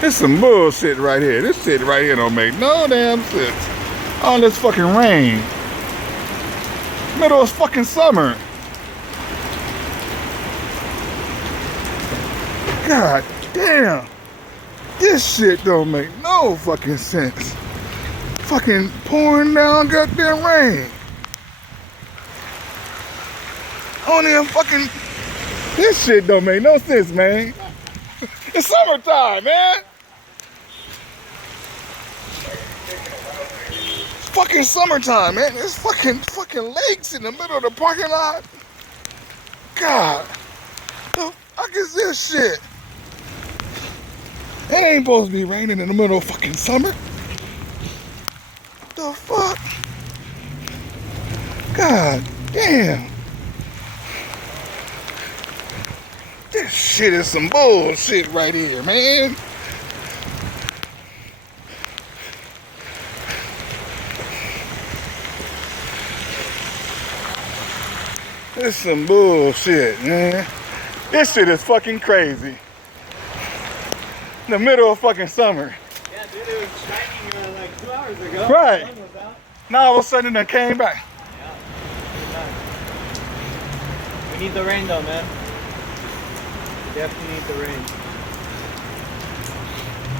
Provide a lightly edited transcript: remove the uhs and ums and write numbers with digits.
This some bullshit right here. This shit right here don't make no damn sense. All this fucking rain. Middle of fucking summer. God damn. This shit don't make no fucking sense. Fucking pouring down goddamn rain. Only a fucking... This shit don't make no sense, man. It's summertime, man. It's fucking summertime, man. There's fucking lakes in the middle of the parking lot. God. The fuck is this shit? It ain't supposed to be raining in the middle of fucking summer. The fuck? God damn. This shit is some bullshit right here, man. This is some bullshit, man. This shit is fucking crazy. In the middle of fucking summer. Yeah, dude, it was shining like 2 hours ago. Right. The sun was out. Now all of a sudden it came back. Yeah. We need the rain though, man. We definitely need the rain.